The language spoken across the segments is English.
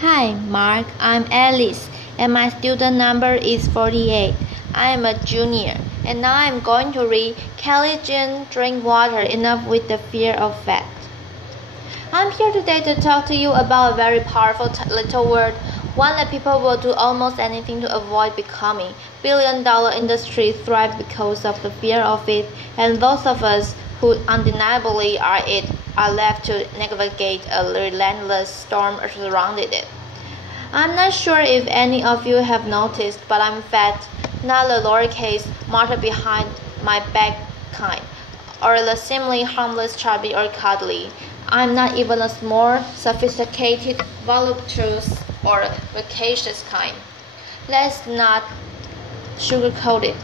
Hi, Mark. I'm Alice, and my student number is 48. I am a junior, and now I'm going to read Kelli Drinkwater, Enough with the Fear of Fat. I'm here today to talk to you about a very powerful little word, one that people will do almost anything to avoid becoming. Billion-dollar industries thrive because of the fear of it, and those of us who undeniably are it are left to navigate a relentless storm surrounding it. I'm not sure if any of you have noticed, but I'm fat, not the lowercase martyr behind my back kind, or the seemingly harmless, chubby, or cuddly. I'm not even a small, sophisticated, voluptuous, or vacacious kind. Let's not sugarcoat it.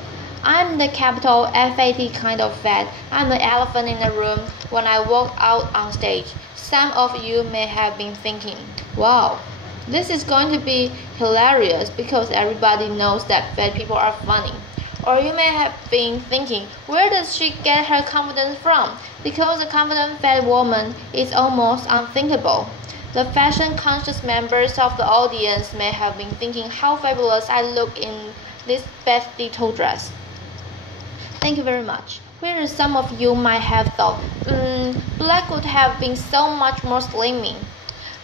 I'm the capital FAT kind of fat. I'm the elephant in the room when I walk out on stage. Some of you may have been thinking, wow, this is going to be hilarious because everybody knows that fat people are funny. Or you may have been thinking, where does she get her confidence from? Because a confident fat woman is almost unthinkable. The fashion-conscious members of the audience may have been thinking how fabulous I look in this Beth Ditto dress. Thank you very much. Whereas some of you might have thought, black would have been so much more slimming.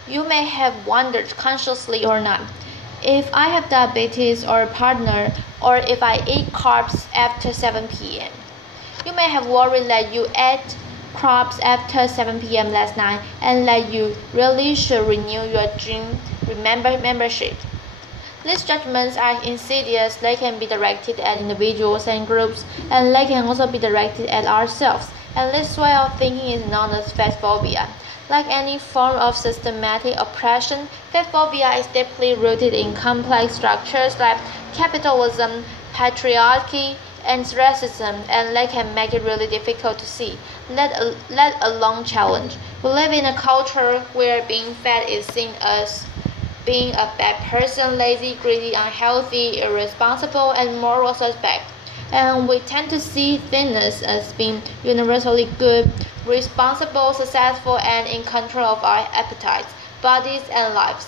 You may have wondered, consciously or not, if I have diabetes or a partner, or if I eat carbs after 7 p.m. You may have worried that you ate carbs after 7 p.m. last night and that you really should renew your gym membership. These judgments are insidious. They can be directed at individuals and groups, and they can also be directed at ourselves. And this way of thinking is known as fat phobia. Like any form of systematic oppression, fat phobia is deeply rooted in complex structures like capitalism, patriarchy, and racism, and they can make it really difficult to see, let alone challenge. We live in a culture where being fat is seen as being a bad person, lazy, greedy, unhealthy, irresponsible, and moral suspect. And we tend to see thinness as being universally good, responsible, successful, and in control of our appetites, bodies, and lives.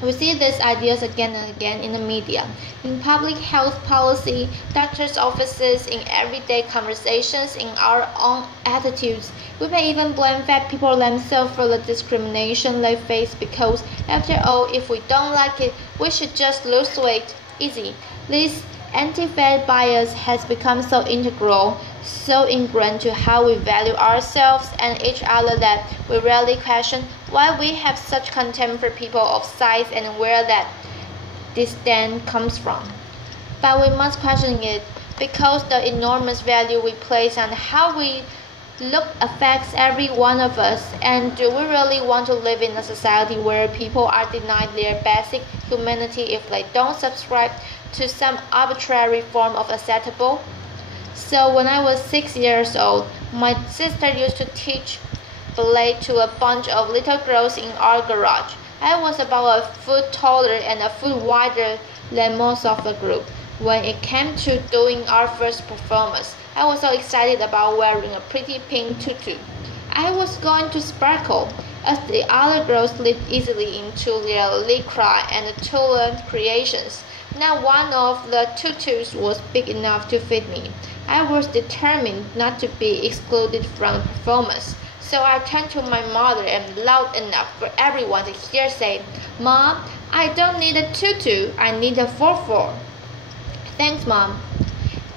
We see these ideas again and again in the media, in public health policy, doctors' offices, in everyday conversations, in our own attitudes. We may even blame fat people themselves for the discrimination they face because, after all, if we don't like it, we should just lose weight. Easy. This anti-fat bias has become so integral, so ingrained to how we value ourselves and each other that we rarely question why we have such contempt for people of size and where that disdain comes from. But we must question it because the enormous value we place on how we look affects every one of us. And do we really want to live in a society where people are denied their basic humanity if they don't subscribe to some arbitrary form of acceptable? So when I was 6 years old, my sister used to teach ballet to a bunch of little girls in our garage. I was about a foot taller and a foot wider than most of the group. When it came to doing our first performance, I was so excited about wearing a pretty pink tutu. I was going to sparkle, as the other girls slipped easily into their lycra and tulle creations. Not one of the tutus was big enough to fit me. I was determined not to be excluded from the performance. So I turned to my mother and loud enough for everyone to hear say, "Mom, I don't need a tutu, I need a 4-4. Thanks, Mom."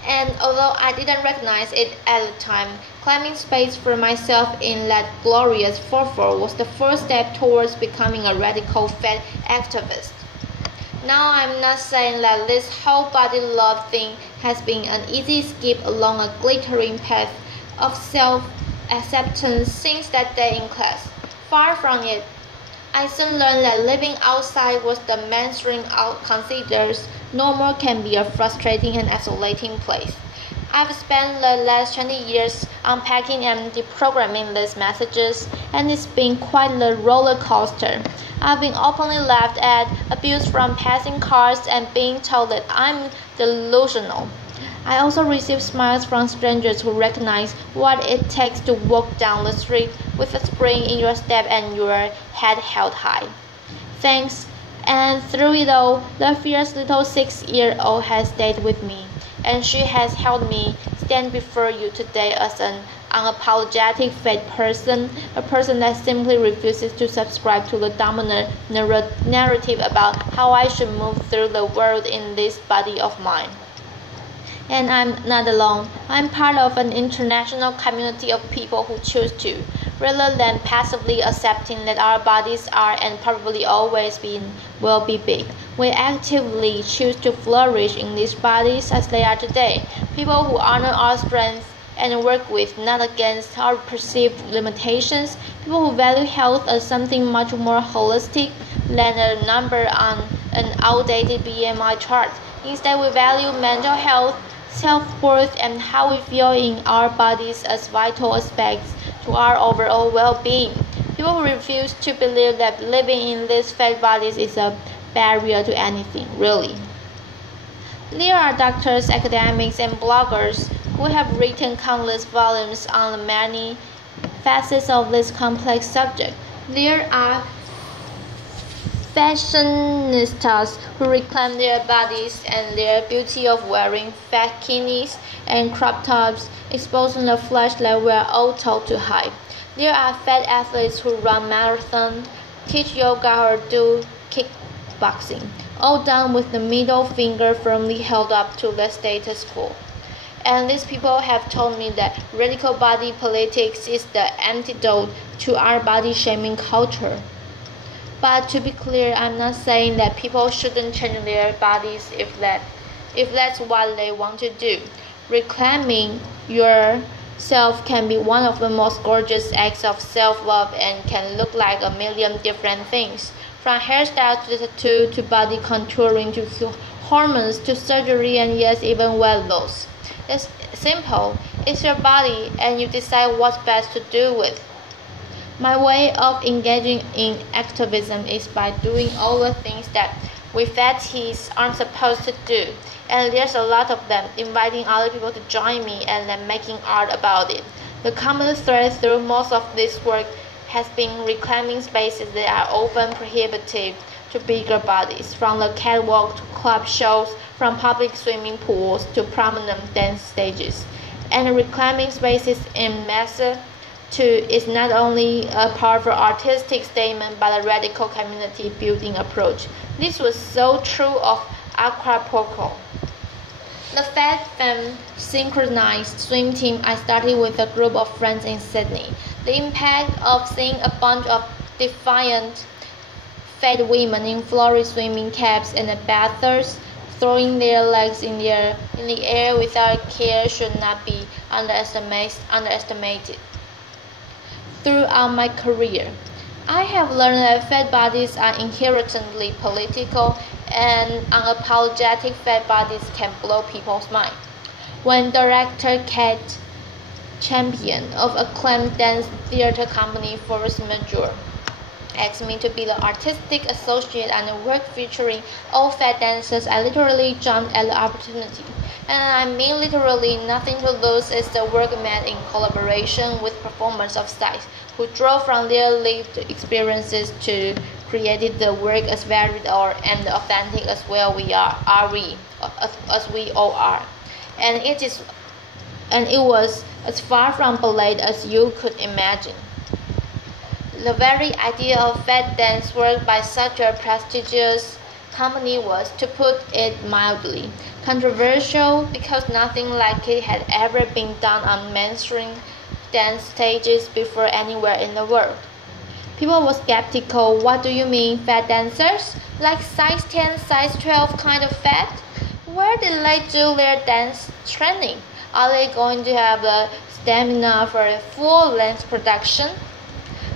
And although I didn't recognize it at the time, claiming space for myself in that glorious 4-4 was the first step towards becoming a radical fat activist. Now I'm not saying that this whole body love thing has been an easy skip along a glittering path of self-acceptance since that day in class. Far from it. I soon learned that living outside what the mainstream considers normal can be a frustrating and isolating place. I've spent the last 20 years unpacking and deprogramming these messages, and it's been quite the roller coaster. I've been openly laughed at, abused from passing cars, and being told that I'm delusional. I also receive smiles from strangers who recognize what it takes to walk down the street with a spring in your step and your head held high. Thanks. And through it all, the fierce little 6-year-old has stayed with me, and she has helped me stand before you today as an unapologetic fat person, a person that simply refuses to subscribe to the dominant narrative about how I should move through the world in this body of mine. And I'm not alone. I'm part of an international community of people who choose to, rather than passively accepting that our bodies are and probably always will be big. We actively choose to flourish in these bodies as they are today. People who honor our strengths and work with, not against, our perceived limitations. People who value health as something much more holistic than a number on an outdated BMI chart. Instead, we value mental health, self-worth, and how we feel in our bodies as vital aspects to our overall well-being. People who refuse to believe that living in these fat bodies is a barrier to anything, really. There are doctors, academics, and bloggers who have written countless volumes on the many facets of this complex subject. There are fashionistas who reclaim their bodies and their beauty of wearing fat bikinis and crop tops, exposing the flesh that we're all told to hide. There are fat athletes who run marathons, teach yoga, or do kickboxing, all done with the middle finger firmly held up to the status quo. And these people have told me that radical body politics is the antidote to our body-shaming culture. But to be clear, I'm not saying that people shouldn't change their bodies if that's what they want to do. Reclaiming yourself can be one of the most gorgeous acts of self-love and can look like a million different things, from hairstyles to tattoo to body contouring to hormones to surgery and yes, even weight loss. It's simple. It's your body and you decide what's best to do with. My way of engaging in activism is by doing all the things that we fatties aren't supposed to do, and there's a lot of them, inviting other people to join me and then making art about it. The common thread through most of this work has been reclaiming spaces that are often prohibitive to bigger bodies, from the catwalk to club shows, from public swimming pools to prominent dance stages. And reclaiming spaces in Mesa is not only a powerful artistic statement but a radical community building approach. This was so true of Acapulco. The Fat Femme synchronized swim team I started with a group of friends in Sydney. The impact of seeing a bunch of defiant fat women in florid swimming caps and bathers throwing their legs in the air without care should not be underestimated. Throughout my career, I have learned that fat bodies are inherently political, and unapologetic fat bodies can blow people's minds. When director Kate Champion of acclaimed dance theater company Force Majeure asked me to be the artistic associate on a work featuring all fat dancers, I literally jumped at the opportunity. And I mean literally nothing to lose is the work made in collaboration with performers of size who draw from their lived experiences to create the work as varied and authentic as well as we all are. And it was as far from ballet as you could imagine. The very idea of fat dance work by such a prestigious company was, to put it mildly, controversial because nothing like it had ever been done on mainstream dance stages before anywhere in the world. People were skeptical. What do you mean, fat dancers? Like size 10, size 12 kind of fat? Where did they do their dance training? Are they going to have the stamina for a full-length production?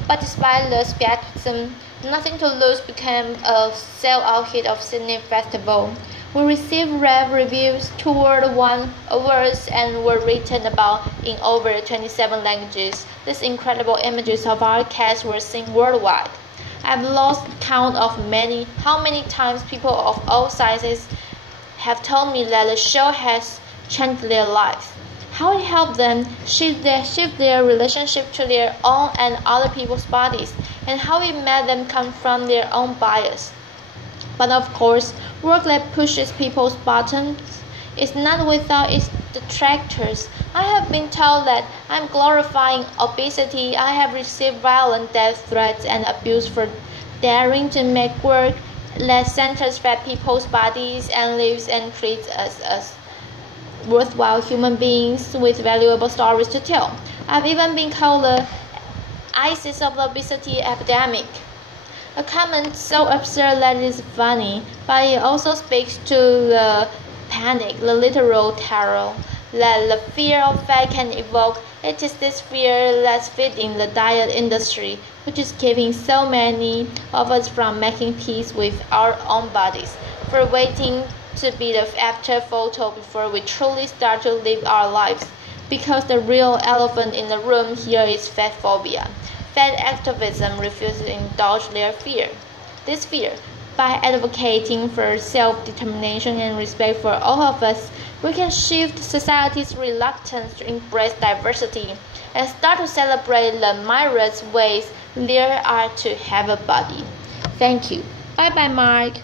But despite the skepticism, Nothing to Lose became a sell-out hit of Sydney Festival. We received rave reviews, won awards, and were written about in over 27 languages. These incredible images of our cast were seen worldwide. I've lost count of how many times people of all sizes have told me that the show has changed their lives, how it helped them shift their relationship to their own and other people's bodies, and how it made them confront their own bias. But of course, work that pushes people's buttons is not without its detractors. I have been told that I'm glorifying obesity. I have received violent death threats and abuse for daring to make work that centers fat people's bodies and lives and treats us as worthwhile human beings with valuable stories to tell. I've even been called the ISIS of the obesity epidemic. A comment so absurd that it is funny, but it also speaks to the panic, the literal terror that the fear of fat can evoke. It is this fear that's feeding the diet industry, which is keeping so many of us from making peace with our own bodies, for waiting to be the after photo before we truly start to live our lives. Because the real elephant in the room here is fat phobia. Fat activism refuses to indulge their fear. This fear, by advocating for self-determination and respect for all of us, we can shift society's reluctance to embrace diversity and start to celebrate the myriad ways there are to have a body. Thank you. Bye-bye, Mark.